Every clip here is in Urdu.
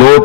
2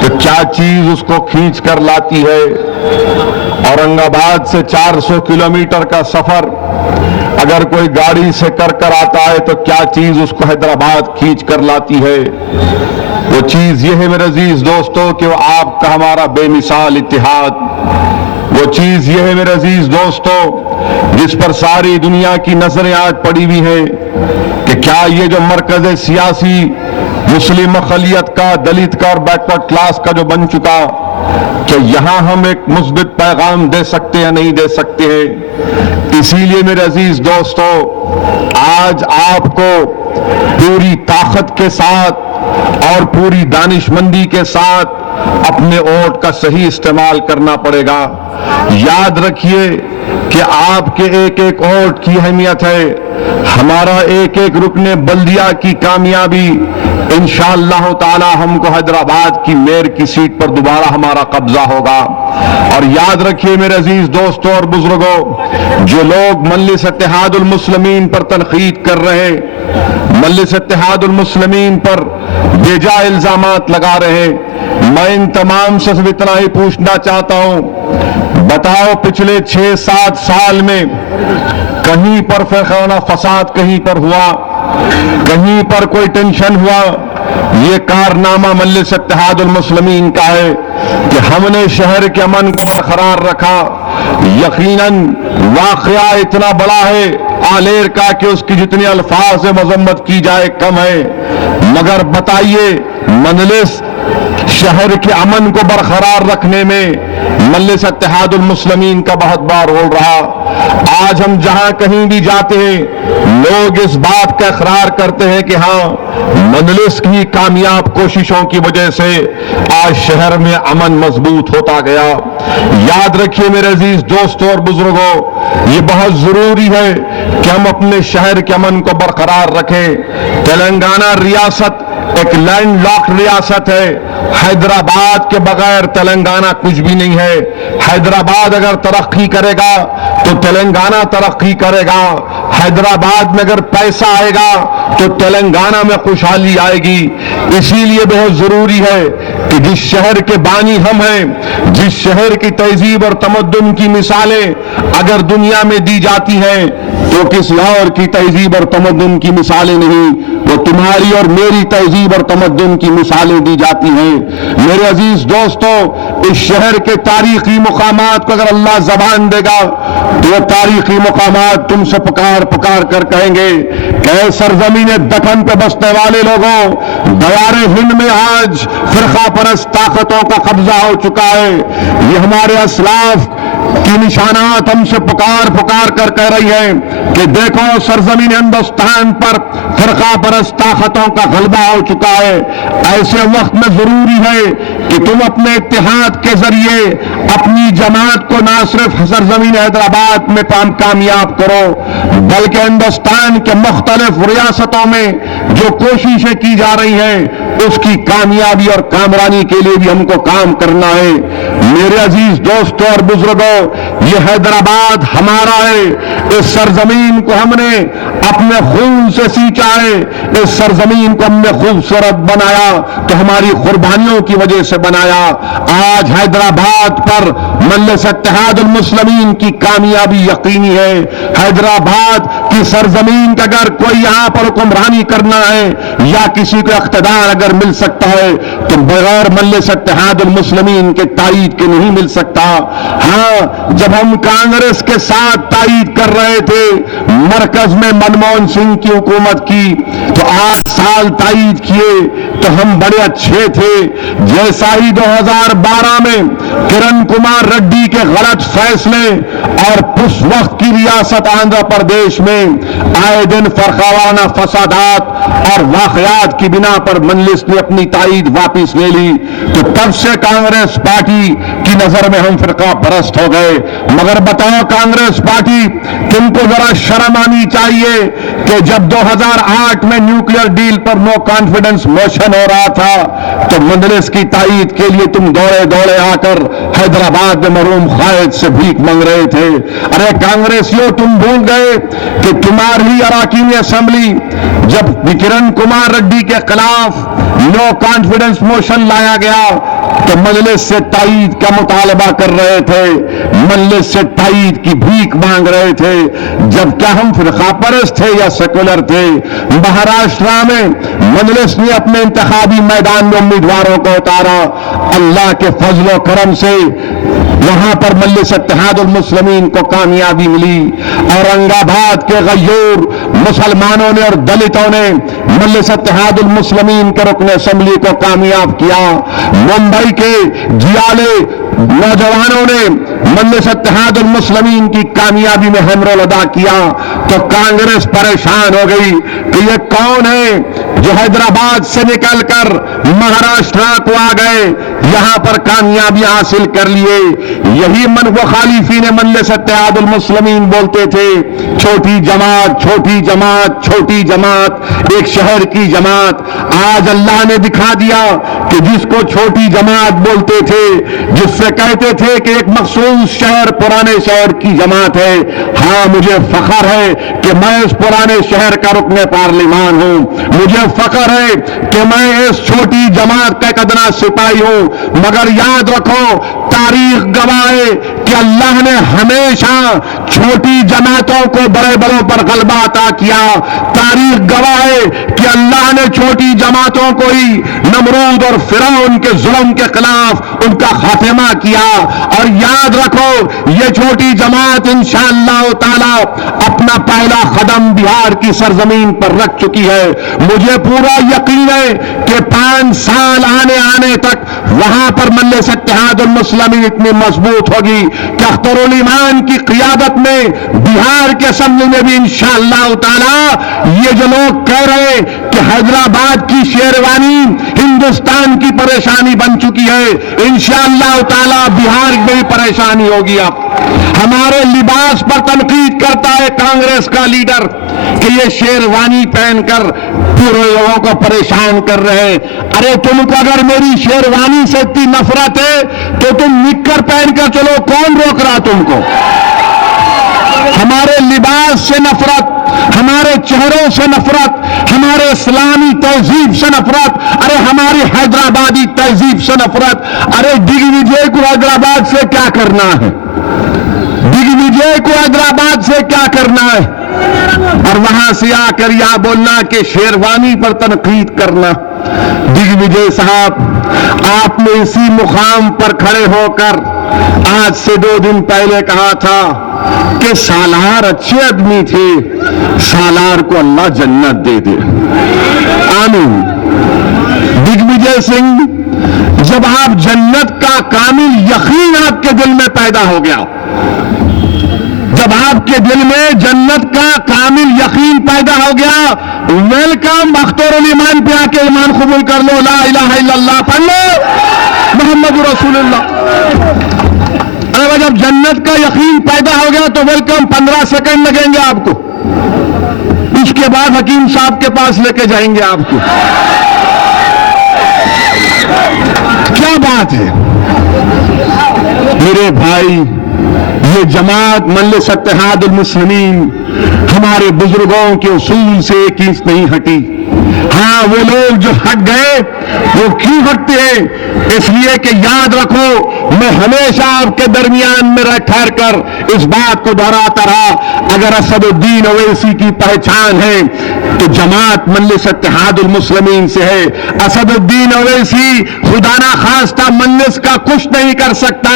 تو کیا چیز اس کو کھینچ کر لاتی ہے؟ اورنگ آباد سے 400 کلومیٹر کا سفر اگر کوئی گاڑی سے کر آتا ہے تو کیا چیز اس کو حیدرآباد کھینچ کر لاتی ہے؟ وہ چیز یہ ہے میرے عزیز دوستو کہ وہ آپ کا ہمارا بے مثال اتحاد، وہ چیز یہ ہے میرے عزیز دوستو جس پر ساری دنیا کی نظریں آج پڑی ہوئی ہیں کہ کیا یہ جو مرکز سیاسی مسلم اقلیت کا، دلت کا اور بیکورڈ کلاس کا جو بن چکا، کہ یہاں ہم ایک مثبت پیغام دے سکتے یا نہیں دے سکتے ہیں؟ اسی لیے میرے عزیز دوستو آج آپ کو پوری طاقت کے ساتھ اور پوری دانشمندی کے ساتھ اپنے ووٹ کا صحیح استعمال کرنا پڑے گا۔ یاد رکھیے کہ آپ کے ایک ایک ووٹ کی اہمیت ہے، ہمارا ایک ایک رکن بلدیہ کی کامیابی انشاءاللہ تعالی ہم کو حیدرآباد کی میئر کی سیٹ پر دوبارہ ہمارا قبضہ ہوگا۔ اور یاد رکھیے میرے عزیز دوستوں اور بزرگوں، جو لوگ مجلس اتحاد المسلمین پر تنقید کر رہے ہیں، مجلس اتحاد المسلمین پر بے جا الزامات لگا رہے ہیں، میں ان تمام سے صرف اتنا ہی پوچھنا چاہتا ہوں، بتاؤ پچھلے 6-7 سال میں کہیں پر فرقانہ فساد کہیں پر ہوا؟ کہیں پر کوئی ٹینشن ہوا؟ یہ کارنامہ مجلس اتحاد المسلمین کا ہے کہ ہم نے شہر کے امن کو برقرار رکھا۔ یقیناً واقعہ اتنا بڑا ہے آلیر کا کہ اس کی جتنی الفاظ سے مذمت کی جائے کم ہے، مگر بتائیے مجلس شہر کے امن کو برقرار رکھنے میں مجلس اتحاد المسلمین کا بہت بڑا رول رہا۔ آج ہم جہاں کہیں بھی جاتے ہیں لوگ اس بات کا اقرار کرتے ہیں کہ ہاں مجلس کی کامیاب کوششوں کی وجہ سے آج شہر میں امن مضبوط ہوتا گیا۔ یاد رکھیے میرے عزیز دوستوں اور بزرگوں، یہ بہت ضروری ہے کہ ہم اپنے شہر کے امن کو برقرار رکھیں۔ تلنگانہ ریاست ایک لینڈ لاک ریاست ہے، حیدرآباد کے بغیر تلنگانہ کچھ بھی نہیں ہے۔ حیدرآباد اگر ترقی کرے گا تو تلنگانہ ترقی کرے گا، حیدرآباد میں اگر پیسہ آئے گا تو تلنگانہ میں خوشحالی آئے گی۔ اسی لیے بہت ضروری ہے کہ جس شہر کے بانی ہم ہیں، جس شہر کی تہذیب اور تمدن کی مثالیں اگر دنیا میں دی جاتی ہیں تو کسی اور کی تہذیب اور تمدن کی مثالیں نہیں، وہ تمہاری اور میری تہذیب اور تمدن کی مثالیں دی جاتی ہیں۔ میرے عزیز دوستو، اس شہر کے تاریخی مقامات کو اگر اللہ زبان دے گا تو وہ تاریخی مقامات تم سے پکار پکار کر کہیں گے کہ اے سرزمین دکن پہ بسنے والے لوگوں، دیار ہند میں آج فرقہ پرست طاقتوں کا قبضہ ہو چکا ہے۔ یہ ہمارے اسلاف کی نشانات ہم سے پکار پکار کر کہہ رہی ہے کہ دیکھو سرزمین ہندوستان پر فرقہ پرست طاقتوں کا غلبہ ہو چکا ہے۔ ایسے وقت میں ضروری ہے کہ تم اپنے اتحاد کے ذریعے اپنی جماعت کو نہ صرف سرزمین حیدرآباد میں کامیاب کرو بلکہ ہندوستان کے مختلف ریاستوں میں جو کوششیں کی جا رہی ہیں اس کی کامیابی اور کامرانی کے لیے بھی ہم کو کام کرنا ہے۔ میرے عزیز دوستوں اور بزرگوں، یہ حیدرآباد ہمارا ہے، اس سرزمین کو ہم نے اپنے خون سے سینچا ہے، اس سرزمین کو ہم نے خوبصورت بنایا تو ہماری قربانیوں کی وجہ سے بنایا۔ آج حیدرآباد پر مجلس اتحاد المسلمین کی کامیابی یقینی ہے۔ حیدرآباد کی سرزمین کا اگر کوئی یہاں پر حکمرانی کرنا ہے یا کسی کو اقتدار اگر مل سکتا ہے تو بغیر مجلس اتحاد المسلمین کے تائید کے نہیں مل سکتا۔ ہاں، جب ہم کانگریس کے ساتھ تائید کر رہے تھے مرکز میں منموہن سنگھ کی حکومت کی تو 8 سال تائید کیے تو ہم بڑے اچھے تھے۔ جیسا ہی 2012 میں کرن کمار ریڈی کے غلط فیصلے اور اس وقت کی ریاست آندھرا پردیش میں آئے دن فرقہ فسادات اور واقعات کی بنا پر مجلس نے اپنی تائید واپس لے لی تو تب سے کانگریس پارٹی کی نظر میں ہم فرقہ پرست ہو گئے۔ مگر بتاؤ کانگریس پارٹی، تم کو ذرا شرم آنی چاہیے کہ جب 2008 میں نیوکلیئر ڈیل پر نو کانفیڈنس موشن ہو رہا تھا تو مجلس کی تائید کے لیے تم دوڑے دوڑے آ کر حیدرآباد میں مرحوم قائد سے بھیک مانگ رہے تھے۔ ارے کانگریسیوں، تم بھول گئے کہ تمہاری اراکین اسمبلی جب کرن کمار ریڈی کے خلاف نو کانفیڈنس موشن لایا گیا تو مجلس سے تائید کا مطالبہ کر رہے تھے، مجلس سے تائید کی بھیک مانگ رہے تھے. جب کیا ہم فرقہ پرست تھے یا سیکولر تھے؟ مہاراشٹرا میں مجلس نے اپنے انتخابی میدان میں امیدواروں کو اتارا. اللہ کے فضل و کرم سے وہاں پر مجلس اتحاد المسلمین کو کامیابی ملی. اورنگ آباد کے غیور مسلمانوں نے اور دلتوں نے مجلس اتحاد المسلمین کے رکن اسمبلی کو کامیاب کیا. ممبئی کے جیالے نوجوانوں نے مجلس اتحاد المسلمین کی کامیابی میں اہم رول ادا کیا. تو کانگریس پریشان ہو گئی کہ یہ کون ہے جو حیدرآباد سے نکل کر مہاراشٹرا کو آ گئے، یہاں پر کامیابی حاصل کر لیے. یہی مخالفین مجلس اتحاد المسلمین بولتے تھے چھوٹی جماعت، چھوٹی جماعت، چھوٹی جماعت، ایک شہر کی جماعت. آج اللہ نے دکھا دیا کہ جس کو چھوٹی جماعت بولتے تھے، جس سے کہتے تھے کہ ایک مخصوص شہر پرانے شہر کی جماعت ہے، ہاں مجھے فخر ہے کہ میں اس پرانے شہر کا رکن پارلیمان ہوں. مجھے فخر ہے کہ میں اس چھوٹی جماعت کا ایک ادنا سپاہی ہوں. مگر یاد رکھو، تاریخ گواہ ہے کہ اللہ نے ہمیشہ چھوٹی جماعتوں کو بڑے بڑوں پر غلبہ عطا کیا. تاریخ گواہ ہے کہ اللہ نے چھوٹی جماعتوں کو ہی نمرود اور فرعون کے ظلم کے خلاف ان کا خاتمہ کیا. اور یاد رکھو، یہ چھوٹی جماعت انشاءاللہ تعالی اپنا پہلا قدم بہار کی سرزمین پر رکھ چکی ہے. مجھے پورا یقین ہے کہ 5 سال آنے تک وہاں پر مجلس اتحاد المسلمین اتنی مضبوط ہوگی کہ اختر الایمان کی قیادت میں بہار کے اسمبلی میں بھی انشاءاللہ تعالی یہ جو لوگ کہہ رہے کہ حیدرآباد کی شیروانی ہندوستان کی پریشانی بن چکی ہے، انشاءاللہ تعالی بہار میں بھی پریشانی ہوگی. اب ہمارے لباس پر تنقید کرتا ہے کانگریس کا لیڈر کہ یہ شیروانی پہن کر پورے لوگوں کو پریشان کر رہے ہیں. ارے تم کو اگر میری شیروانی سے اتنی نفرت ہے تو تم نکر پہن کر چلو، کون روک رہا تم کو؟ ہمارے لباس سے نفرت، ہمارے چہروں سے نفرت، ہمارے اسلامی تہذیب سے نفرت، ارے ہماری حیدرآبادی تہذیب سے نفرت. ارے ڈگ وجے کو حیدرآباد سے کیا کرنا ہے؟ ڈگ وجے کو حیدرآباد سے کیا کرنا ہے؟ اور وہاں سے آ کر یہ بولنا کہ شیروانی پر تنقید کرنا. ڈگ وجے صاحب، آپ نے اسی مقام پر کھڑے ہو کر آج سے 2 دن پہلے کہا تھا کہ سالار اچھے آدمی تھے، سالار کو اللہ جنت دے دے. آمین. ڈگ وجے سنگھ، جب آپ جنت کا کامل یقین آپ کے دل میں پیدا ہو گیا، جب آپ کے دل میں جنت کا کامل یقین پیدا ہو گیا، ویلکم. اختر الایمان پہ آ کے ایمان قبول کر لو، لا الہ الا اللہ پڑھ لو، محمد رسول اللہ. ارے جب جنت کا یقین پیدا ہو گیا تو ویلکم. 15 سیکنڈ لگیں گے آپ کو، اس کے بعد حکیم صاحب کے پاس لے کے جائیں گے آپ کو. کیا بات ہے میرے بھائی. یہ جماعت مجلس اتحاد المسلمین ہمارے بزرگوں کے اصول سے ایک انچ نہیں ہٹی. ہاں وہ لوگ جو ہٹ گئے وہ کیوں ہٹتے ہیں؟ اس لیے کہ یاد رکھو، میں ہمیشہ آپ کے درمیان میں ٹھہر کر اس بات کو دہراتا رہا، اگر اسد الدین اویسی کی پہچان ہے تو جماعت مجلس اتحاد المسلمین سے ہے. اسد الدین اویسی خدا نہ خواستہ مجلس کا کچھ نہیں کر سکتا.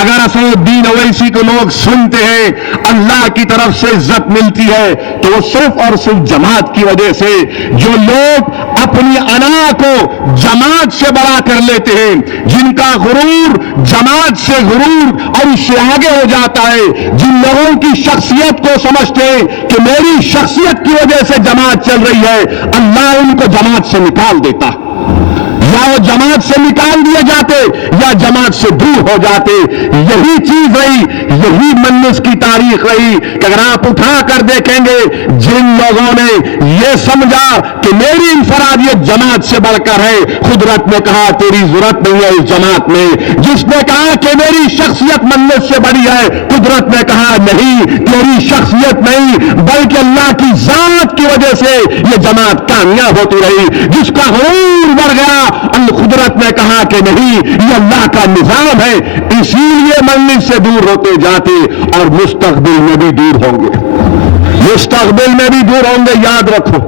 اگر اسد الدین اویسی کو لوگ سنتے ہیں، اللہ کی طرف سے عزت ملتی ہے تو وہ صرف اور صرف جماعت کی وجہ سے. جو لوگ اپنی انا کو جماعت سے بڑا کر لیتے ہیں، جن کا غرور جماعت سے غرور اور اس سے آگے ہو جاتا ہے، جن لوگوں کی شخصیت کو سمجھتے ہیں کہ میری شخصیت کی وجہ سے جماعت چل رہی ہے، اللہ ان کو جماعت سے نکال دیتا. یا وہ جماعت سے نکال دیے جاتے یا جماعت سے دور ہو جاتے. یہی چیز رہی، یہی مجلس کی تاریخ رہی کہ اگر آپ اٹھا کر دیکھیں گے، جن لوگوں نے یہ سمجھا کہ میری انفرادیت جماعت سے بڑھ کر ہے، قدرت نے کہا تیری ضرورت نہیں ہے اس جماعت میں. جس نے کہا کہ میری شخصیت مجلس سے بڑی ہے، قدرت نے کہا نہیں، تیری شخصیت نہیں بلکہ اللہ کی ذات کی وجہ سے یہ جماعت کامیاب ہوتی رہی. جس کا غرور بڑھ گیا، القدرت نے کہا کہ نہیں، یہ اللہ کا نظام ہے، اسی لیے مجلس سے دور ہوتے جاتے اور مستقبل میں بھی دور ہوں گے، مستقبل میں بھی دور ہوں گے، یاد رکھو۔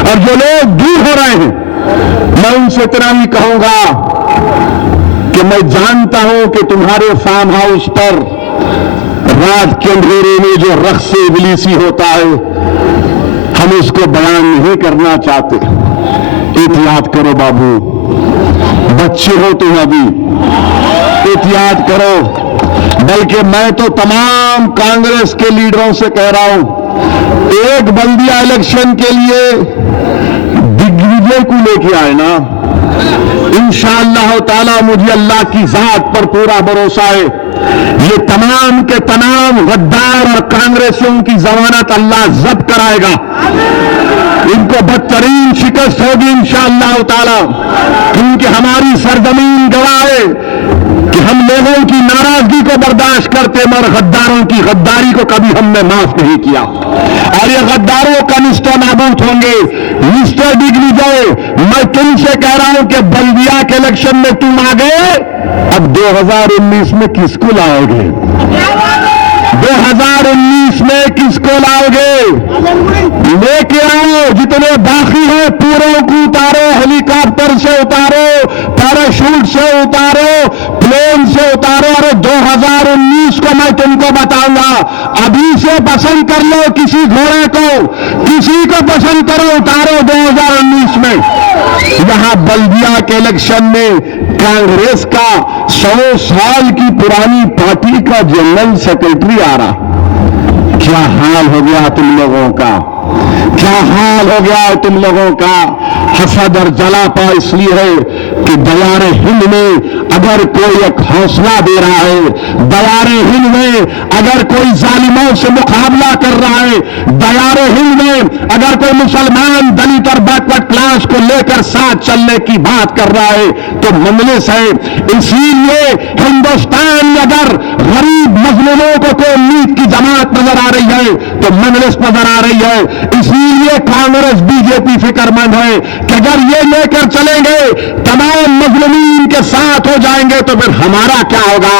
اور جو لوگ دور ہو رہے ہیں میں ان سے اتنا ہی کہوں گا کہ میں جانتا ہوں کہ تمہارے فارم ہاؤس پر رات کے اندھیرے میں جو رقص ابلیسی ہوتا ہے ہم اس کو بیان نہیں کرنا چاہتے۔ احتیاط کرو بابو، بچے ہو تم ابھی، احتیاط کرو۔ بلکہ میں تو تمام کانگریس کے لیڈروں سے کہہ رہا ہوں، ایک بلدیہ الیکشن کے لیے دگ وجے کو لے کے آئے نا، انشاءاللہ تعالی مجھے اللہ کی ذات پر پورا بھروسہ ہے، یہ تمام کے تمام غدار اور کانگریسیوں کی ضمانت اللہ ضبط کرائے گا، ان کو بدترین شکست ہوگی انشاءاللہ تعالی، کیونکہ ہماری سرزمین گواہ ہے کہ ہم لوگوں کی ناراضگی کو برداشت کرتے مگر غداروں کی غداری کو کبھی ہم نے معاف نہیں کیا، اور یہ غداروں کا نشتہ نابود ہوں گے۔ مسٹر ڈگویجے، میں تم سے کہہ رہا ہوں کہ بلدیہ کے الیکشن میں تم آ گئے، اب 2019 میں کس کو لاؤ گے؟ 2019 میں کس کو لاؤ گے؟ لے کے آؤ، جتنے باقی ہیں پوروں کو اتارو، ہیلی کاپٹر سے اتارو، پیراشوٹ سے اتارو، پلین سے اتارو، اور 2019 کو میں تم کو بتاؤں گا، ابھی سے پسند کر لو کسی گھوڑے کو، کسی کو پسند کرو، اتارو 2019 میں۔ یہاں بلدیہ کے الیکشن میں کانگریس کا 100 سال کی پرانی پارٹی کا جنرل سیکرٹری آ رہا، کیا حال ہو گیا تم لوگوں کا، کیا حال ہو گیا تم لوگوں کا۔ حسد اور جلا پا اس لیے ہے کہ دیار ہند میں اگر کوئی ایک حوصلہ دے رہا ہے، دیار ہند میں اگر کوئی ظالموں سے مقابلہ کر رہا ہے، دیار ہند میں اگر کوئی مسلمان دلت اور بیکورڈ کلاس کو لے کر ساتھ چلنے کی بات کر رہا ہے تو مجلس ہے۔ اسی لیے ہندوستان میں اگر غریب مظلوموں کو کوئی امید کی جماعت نظر آ رہی ہے تو مجلس نظر آ رہی ہے۔ اسی لیے کانگریس بی جے پی فکر مند ہے کہ اگر یہ لے کر چلیں گے، تمام مظلومین کے ساتھ ہو جائیں گے تو پھر ہمارا کیا ہوگا۔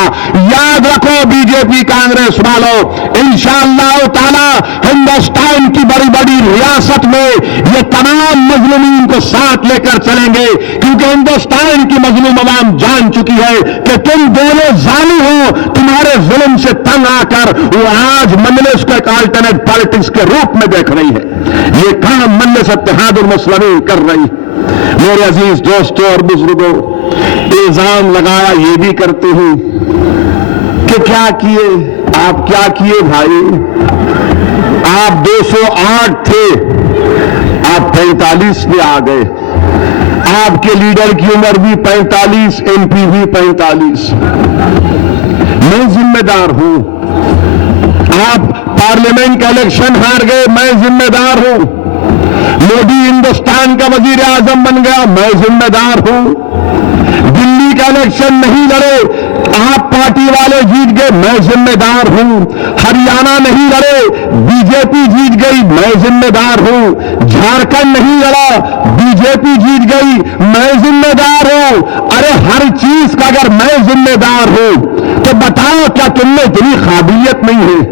یاد رکھو بی جے پی کانگریس والوں، انشاءاللہ تعالی ہندوستان کی بڑی بڑی ریاست میں یہ تمام مظلومین کو ساتھ لے کر چلیں گے، کیونکہ ہندوستان کی مظلوم عوام جان چکی ہے کہ تم دونوں ظالم ہو، تمہارے ظلم سے تنگ آ کر وہ آج مجلس کو ایک آلٹرنیٹ پالیٹکس کے روپ میں دیکھ رہی ہے۔ یہ کام مجلس اتحاد المسلمین کر رہی۔ میرے عزیز دوستوں اور بزرگوں، الزام لگایا یہ بھی کرتے ہیں کہ کیا کیے آپ، کیا کیے بھائی، آپ 208 تھے، آپ 45 پہ آ گئے، آپ کے لیڈر کی عمر بھی 45، ایم پی بھی 45، میں ذمہ دار ہوں۔ آپ پارلیمنٹ کا الیکشن ہار گئے، میں ذمہ دار ہوں۔ مودی ہندوستان کا وزیر اعظم بن گیا، میں ذمہ دار ہوں۔ دلی کا الیکشن نہیں لڑے، آپ پارٹی والے جیت گئے، میں ذمہ دار ہوں۔ ہریانہ نہیں لڑے، بی جے پی جیت گئی، میں ذمہ دار ہوں۔ جھارکھنڈ نہیں لڑا، بی جے پی جیت گئی، میں ذمہ دار ہوں۔ ارے ہر چیز کا اگر میں ذمہ دار ہوں تو بتاؤ کیا تم میں اتنی قابلیت نہیں ہے؟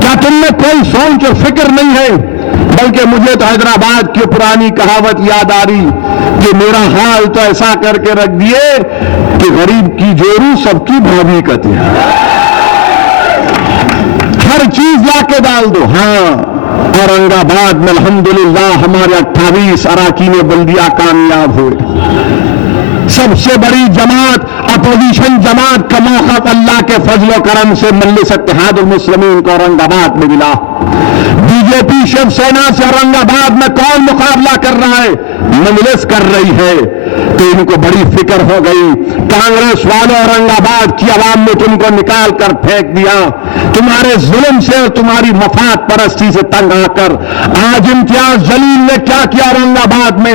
کیا تم میں کوئی سوچ اور فکر نہیں ہے؟ بلکہ مجھے تو حیدرآباد کی پرانی کہاوت یاد آ رہی کہ میرا حال تو ایسا کر کے رکھ دیے کہ غریب کی جوڑی سب کی بھابھی کہتے ہیں، ہر چیز لا کے ڈال دو۔ ہاں، اورنگ آباد میں الحمدللہ ہمارے 28 اراکین بلدیہ کامیاب ہوئے۔ سب سے بڑی جماعت اپوزیشن جماعت کا موقع اللہ کے فضل و کرم سے مجلس اتحاد المسلمین کو اورنگ آباد میں ملا۔ بی جے پی شیو سینا سے اورنگ آباد میں کون مقابلہ کر رہا ہے؟ مجلس کر رہی ہے۔ تو ان کو بڑی فکر ہو گئی، کانگریس والوں اورنگ آباد کی عوام نے تم کو نکال کر پھینک دیا، تمہارے ظلم سے اور تمہاری مفاد پرستی سے تنگ آ کر۔ آج امتیاز جلیل نے کیا کیا اورنگ آباد میں؟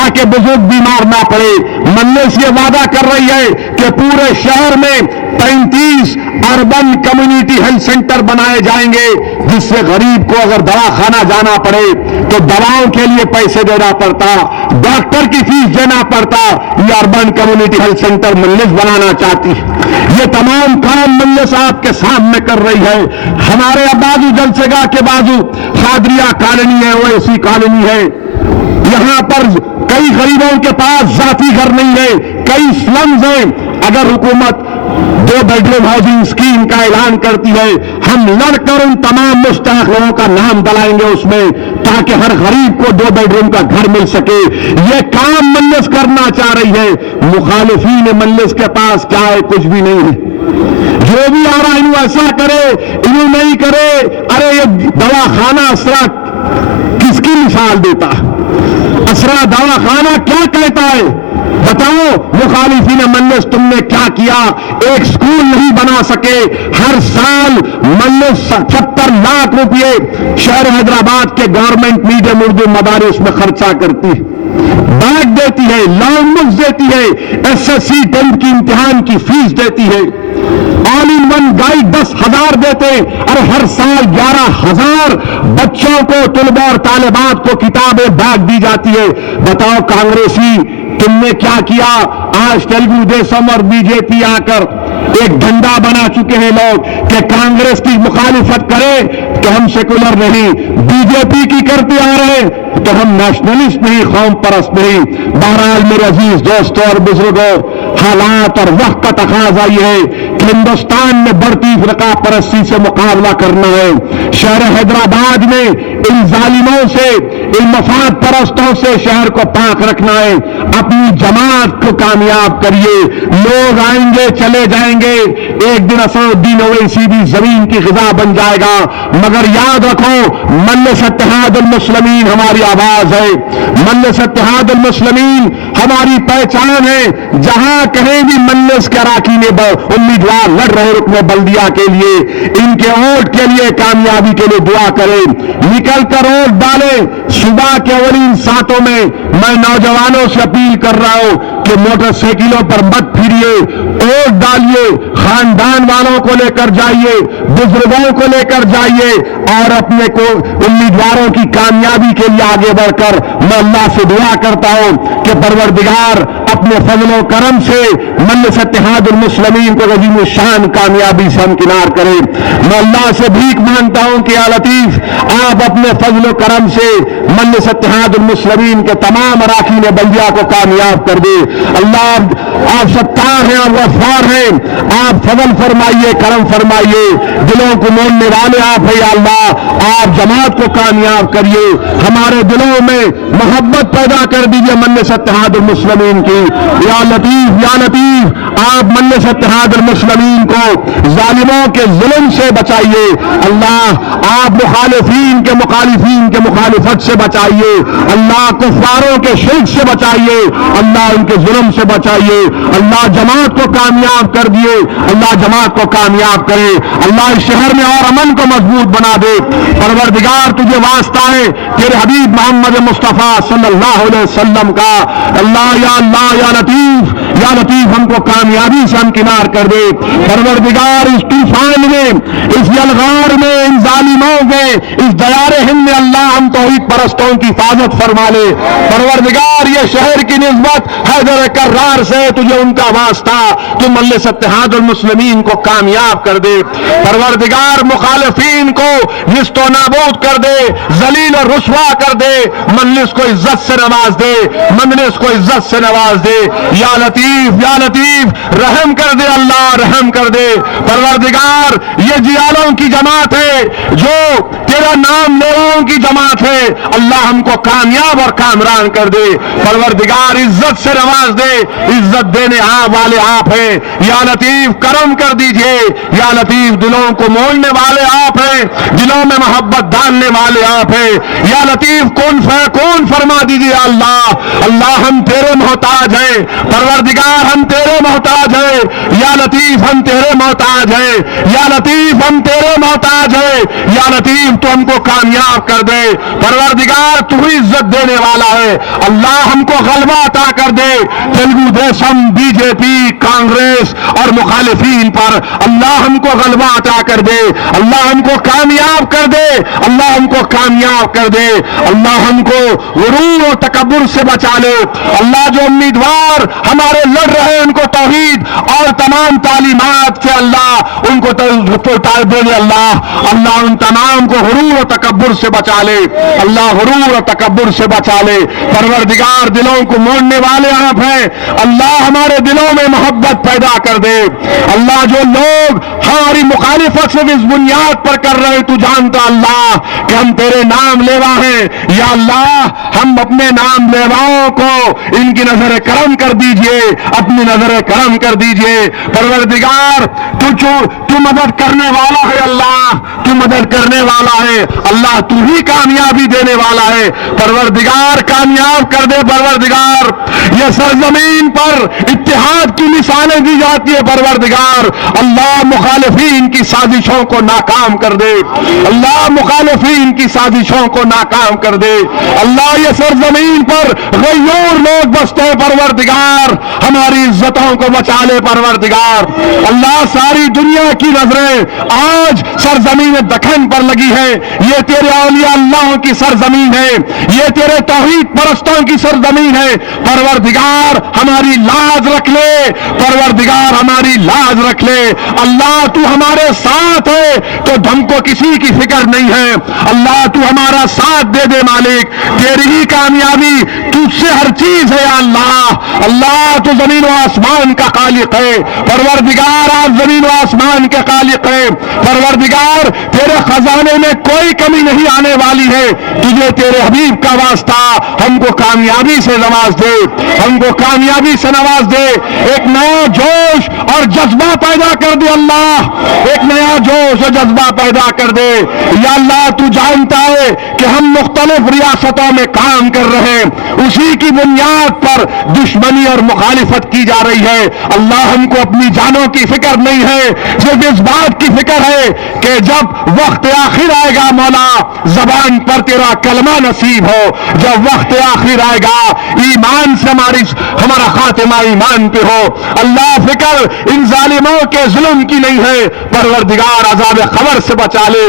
تاکہ بزرگ بیمار نہ پڑے. مجلس یہ وعدہ کر رہی ہے کہ پورے شہر میں 35 اربن کمیونٹی ہیلتھ سینٹر بنائے جائیں گے, جس سے غریب کو اگر دواخانہ جانا پڑے تو دواؤں کے لیے پیسے دینا پڑتا, ڈاکٹر کی فیس دینا پڑتا. یہ اربن کمیونٹی ہیلتھ سینٹر مجلس بنانا چاہتی ہے. یہ تمام کام مجلس آپ کے سامنے کر رہی ہے. ہمارے بازو جلسے گاہ کے بازو قادریہ کالونی ہے, اویسی کالونی ہے. یہاں پر کئی غریبوں کے پاس ذاتی گھر نہیں ہے, کئی سلمز ہیں. اگر حکومت 2 بیڈروم ہاؤسنگ اسکیم کا اعلان کرتی ہے, ہم لڑ کر ان تمام مستحق لوگوں کا نام ڈلائیں گے اس میں, تاکہ ہر غریب کو 2 بیڈروم کا گھر مل سکے. یہ کام مجلس کرنا چاہ رہی ہے. مخالفین مجلس کے پاس کیا ہے؟ کچھ بھی نہیں ہے. جو بھی آ رہا انہوں ایسا کرے, انہوں نہیں کرے. ارے یہ دواخانہ اسرا کس کی مثال دیتا ہے؟ اسرا دواخانہ کیا کہتا ہے؟ بتاؤ مخالفین مجلس, تم نے کیا کیا؟ ایک سکول نہیں بنا سکے. ہر سال مجلس 70 لاکھ روپئے شہر حیدرآباد کے گورنمنٹ میڈیم اردو مدارس میں خرچہ کرتی ہے, بیگ دیتی ہے, لانگ بکس دیتی ہے, SSC 10 کی امتحان کی فیس دیتی ہے, آل ان ون گائیڈ 10,000 دیتے, اور ہر سال 11,000 بچوں کو, طلباء اور طالبات کو کتابیں بیگ دی جاتی ہے. بتاؤ کانگریسی تم نے کیا کیا؟ آج تیلگو دیسم اور BJP آ کر ایک ڈنڈا بنا چکے ہیں لوگ کہ کانگریس کی مخالفت کرے تو ہم سیکولر نہیں, BJP کی کرتے آ رہے تو ہم نیشنلسٹ نہیں, قوم پرست نہیں. بہرحال میرے عزیز دوستوں اور بزرگوں, حالات اور وقت کا تقاضا یہ ہے کہ ہندوستان میں بڑھتی فرقہ پرستی سے مقابلہ کرنا ہے. شہر حیدرآباد میں ان ظالموں سے, ان مفاد پرستوں سے شہر کو پاک رکھنا ہے. اپنی جماعت کو کامیاب کریے. لوگ آئیں گے چلے جائیں گے, ایک دن اسد الدین اویسی بھی زمین کی غذا بن جائے گا, مگر یاد رکھو مجلس اتحاد المسلمین ہماری آواز ہے. مجلس اتحاد المسلمین ہماری پہچان ہے. جہاں کہیں بھی مجلس کے اراکین امیدوار لڑ رہے رکن بلدیہ کے لیے, ان کے ووٹ کے لیے, کامیابی کے لیے دعا کریں, نکل کر ووٹ ڈالیں. صبح کے اولین ساعتوں میں میں نوجوانوں سے اپیل کر رہا ہوں کہ موٹر سائیکلوں پر مت پھریے, ووٹ ڈالیے. خاندان والوں کو لے کر جائیے, بزرگوں کو لے کر جائیے, اور اپنے کو امیدواروں کی کامیابی کے لیے آگے بڑھ کر میں اللہ سے دعا کرتا ہوں کہ پروردگار اپنے فضل و کرم سے مجلس اتحاد المسلمین کو عظیم الشان کامیابی سے ہمکنار کرے. میں اللہ سے بھیک مانگتا ہوں کہ یا لطیف آپ اپنے فضل و کرم سے مجلس اتحاد المسلمین کے تمام اراکین بلدیہ کو کامیاب کر دے. اللہ آپ ستار ہیں, آپ غفار ہیں, آپ فضل فرمائیے, کرم فرمائیے. دلوں کو مولنے والے آپ ہیں یا اللہ, آپ جماعت کو کامیاب کریے. ہمارے دلوں میں محبت پیدا کر دیجیے مجلس اتحاد المسلمین کی. یا لطیف یا لطیف آپ مجلس اتحاد المسلمین کو ظالموں کے ظلم سے بچائیے. اللہ آپ مخالفین کے مخالفت سے بچائیے. اللہ کفاروں کے شرک سے بچائیے. اللہ ان کے ظلم سے بچائیے. اللہ جماعت کو کامیاب کر دیے. اللہ جماعت کو کامیاب کرے. اللہ اس شہر میں اور امن کو مضبوط بنا دے. پروردگار تجھے واسطہ ہے تیرے حبیب محمد مصطفیٰ صلی اللہ علیہ وسلم کا. اللہ یا لطیف ہم کو کامیابی سے ہمکنار کر دے. پروردگار اس طوفان میں, اس یلغار میں, ان ظالموں کے, اس دیار ہند میں اللہ ہم توحید پرستوں کی حفاظت فرما لے. پروردگار یہ شہر کی نسبت حیدر کرار سے تجھے ان کا واسطہ, تو مجلس اتحاد المسلمین کو کامیاب کر دے. پروردگار مخالفین کو نست و نابود کر دے, ذلیل اور رسوا کر دے. مجلس کو عزت سے نواز دے, مجلس کو عزت سے نواز دے. یا لطیف رحم کر دے, اللہ رحم کر دے. پروردگار یہ جیالوں کی جماعت ہے جو تیرا نام لے رہوں کی جماعت ہے, اللہ ہم کو کامیاب اور کامران کر دے. پروردگار عزت سے نواز دے, عزت دینے والے آپ ہیں. یا لطیف کرم کر دیجئے. یا لطیف دلوں کو مولنے والے آپ ہیں, دلوں میں محبت ڈالنے والے آپ ہیں. یا لطیف کون فیکون فرما دیجئے. اللہ ہم تیرے محتاج ہیں. پروردگار ہم تیرے محتاج ہیں. یا لطیف ہم تیرے تیرے محتاج ہیں، یا لطیف ہم تیرے محتاج ہیں، یا لطیف تو ہم کو کامیاب کر دے، پروردگار تو ہی عزت دینے والا ہے، اللہ ہم کو غلبہ عطا کر دے تلگو دیشم، بی جے پی، کانگریس اور مخالفین پر، اللہ ہم کو غلبہ عطا کر دے، اللہ ہم کو کامیاب کر دے، اللہ ہم کو کامیاب کر دے، اللہ ہم کو غرور و تکبر سے بچا لے، اللہ جو امیدوار ہمارے لڑ رہے ہیں ان کو توحید اور تمام تعلیمات سے اللہ ان کو دے دے، اللہ ان تمام کو غرور و تکبر سے بچا لے، اللہ غرور و تکبر سے بچا لے، پروردگار دلوں کو موڑنے والے آپ ہیں، اللہ ہمارے دلوں میں محبت پیدا کر دے، اللہ جو لوگ ہماری مخالفت سے اس بنیاد پر کر رہے تو جانتا اللہ کہ ہم تیرے نام لیوا ہیں، یا اللہ ہم اپنے نام لیواؤں کو ان کی نظر کرم کر دیجئے، اپنی نظر کرم کر دیجئے، پروردگار تو مدد کرنے والا ہے، اللہ تو مدد کرنے والا ہے، اللہ تو ہی کامیابی دینے والا ہے، پروردگار کامیاب کر دے، پروردگار یہ سرزمین پر اتحاد کی مثالیں دی جاتی ہے، پروردگار اللہ مخالفین کی سازشوں کو ناکام کر دے، اللہ مخالفین کی سازشوں کو ناکام کر دے، اللہ یہ سرزمین پر غیور لوگ بستے ہیں، پروردگار ہماری عزتوں کو بچا لے، پروردگار اللہ ساری دنیا کی نظریں آج سرزمین دکن پر لگی ہے، یہ تیرے اولیاء اللہ کی سرزمین ہے، یہ تیرے توحید پرستوں کی سرزمین ہے، پروردگار ہماری لاز رکھ لے، پروردگار ہماری لاز رکھ لے، اللہ تو ہمارے ساتھ ہے تو ہم کو کسی کی فکر نہیں ہے، اللہ تو ہمارا ساتھ دے دے مالک، تیری ہی کامیابی تجھ سے ہر چیز ہے، اللہ اللہ تو زمین و آسمان کا خالق ہے، پروردگار آپ زمین و آسمان کے خالق ہے، پروردگار تیرے خزانے میں کوئی کمی نہیں آنے والی ہے، تجھے تیرے حبیب کا واسطہ ہم کو کامیابی سے نواز دے، ہم کو کامیابی سے نواز دے، ایک نیا جوش اور جذبہ پیدا کر دے، اللہ ایک نیا جوش اور جذبہ پیدا کر دے، یا اللہ تو جانتا ہے کہ ہم مختلف ریاستوں میں کام کر رہے ہیں، اسی کی بنیاد پر دشمنی اور مخالفت کی جا رہی ہے، اللہ ہم کو اپنی جانوں کی فکر نہیں ہے، صرف اس بات کی فکر ہے کہ جب وقت آخر آئے گا مولا زبان پر تیرا کلمہ نصیب ہو، جب وقت آخر آئے گا ایمان سے ہمارا خاتمہ ایمان پہ ہو، اللہ فکر ان ظالموں کے ظلم کی نہیں ہے، پروردگار عذاب قبر سے بچا لے،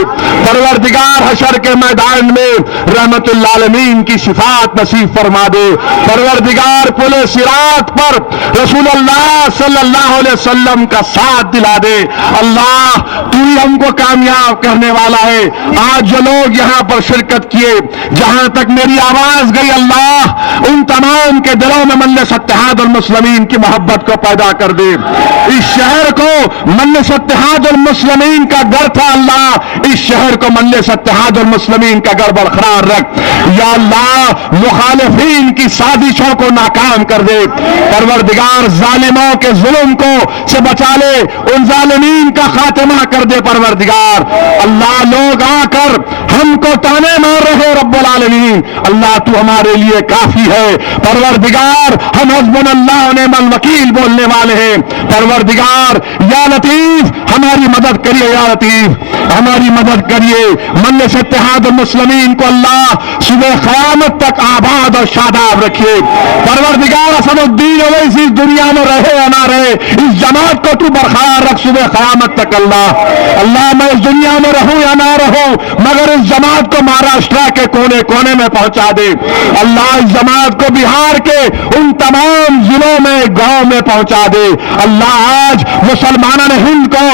پروردگار حشر کے میدان میں رحمت للعالمین کی شفاعت نصیب فرما دے، پروردگار پل صراط پر رسول اللہ صلی اللہ علیہ وسلم کا ساتھ دلا دے، اللہ تو ہی ہم کو کامیاب کرنے والا ہے، آج جو لوگ یہاں پر شرکت کیے، جہاں تک میری آواز گئی اللہ ان تمام کے دلوں میں مجلس اتحاد المسلمین کی محبت کو پیدا کر دے، اس شہر کو مجلس اتحاد المسلمین کا گھر تھا، اللہ اس شہر کو مجلس اتحاد المسلمین کا گھر برقرار رکھ، یا اللہ مخالفین کی سازشوں کو ناکام کر دے، پروردگار ظالموں کے ظلم کو سے بچا لے، ان ظالمین کا خاتمہ کر دے، پروردگار اللہ لوگ آ کر ہم کو تانے مار رہے رب العالمین، اللہ تو ہمارے لیے کافی ہے، پروردگار ہم حسبنا اللہ و نعم الوکیل بولنے والے ہیں، پروردگار یا لطیف ہماری مدد کریے، یا لطیف ہماری مدد کریے، مجلس اتحاد المسلمین کو اللہ صبح قیامت تک آباد اور شاداب رکھیے، پروردگار اسد الدین اویسی اس دنیا میں رہے یا نہ رہے، اس جماعت کو تو برقرار رکھ صبح قیامت تک، اللہ میں اس دنیا میں رہوں یا نہ رہوں مگر اس جماعت کو مہاراشٹر کے کونے کونے میں پہنچا دے، اللہ اس جماعت کو بہار کے ان تمام ضلعوں میں گاؤں میں پہنچا دے، اللہ آج مسلمانوں ہند کو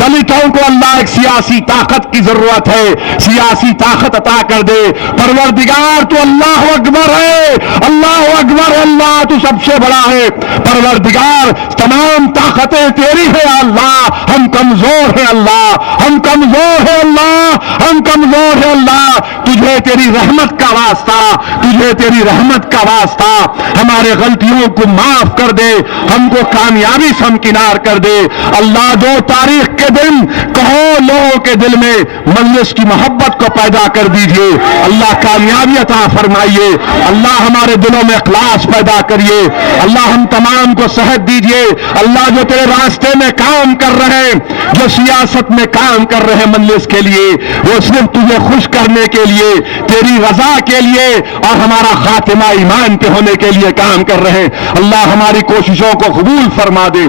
دلتوں کو اللہ ایک سیاسی طاقت کی ضرورت ہے، سیاسی طاقت عطا کر دے، پروردگار تو اللہ اکبر ہے، اللہ اکبر، اللہ تو سب سے بڑا ہے، پروردگار تمام طاقتیں تیری ہے، اللہ ہم کمزور ہیں، اللہ ہم کمزور ہیں، اللہ ہم کمزور ہیں، اللہ تجھے تیری رحمت کا واسطہ، تجھے دے تیری رحمت کا واسطہ ہمارے غلطیوں کو معاف کر دے, ہم کو کامیابی سے ہمکنار کر دے. اللہ 2 تاریخ کے دن کہو لوگوں کے دل میں مجلس کی محبت کو پیدا کر دیجئے. اللہ کامیابی عطا فرمائیے. اللہ ہمارے دلوں میں اخلاص پیدا کریے. اللہ ہم تمام کو صحت دیجئے. اللہ جو تیرے راستے میں کام کر رہے ہیں, جو سیاست میں کام کر رہے ہیں مجلس کے لیے, وہ صرف تجھے خوش کرنے کے لیے, تیری رضا کے لیے اور ہمارا خاتمہ ایمان پہ ہونے کے لیے کام کر رہے ہیں. اللہ ہماری کوششوں کو قبول فرما دے.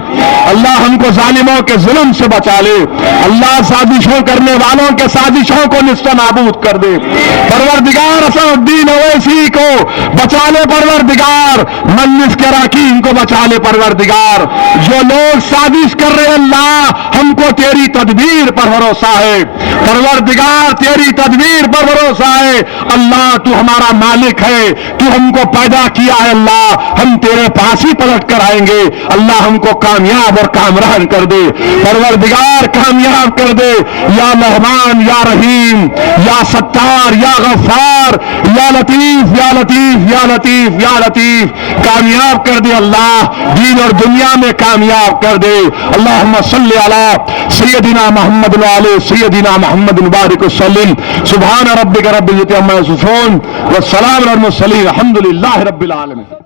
اللہ ہم کو ظالموں کے ظلم سے بچا لے. اللہ سازشوں کرنے والوں کے سازشوں کو نست و نابود کر دے. پروردگار اسد الدین اویسی کو بچا لے پروردگار. مجلس کے اراکین کو بچا لے پروردگار. جو لوگ سازش کر رہے ہیں اللہ ہم کو تیری تدبیر پر بھروسہ ہے پروردگار, تیری تدبیر پر بھروسہ ہے. اللہ تو ہمارا مالک ہے, تو ہم کو پیدا کیا ہے. اللہ ہم تیرے پاس ہی پلٹ کر آئیں گے. اللہ ہم کو کامیاب اور کامران کر دے پروردگار, کامیاب کر دے. یا مہمان, یا رحیم, یا ستار, یا غفار, یا لطیف, یا لطیف, یا لطیف, یا لطیف, کامیاب کر دے. اللہ دین اور دنیا میں کامیاب کر دے. اللہم صلی علی سیدنا محمد وعلی سیدنا محمد مبارک وسلم. سبحان ربک رب العزت عما یصفون والسلام علی المرسلین الحمد للہ رب العالمین.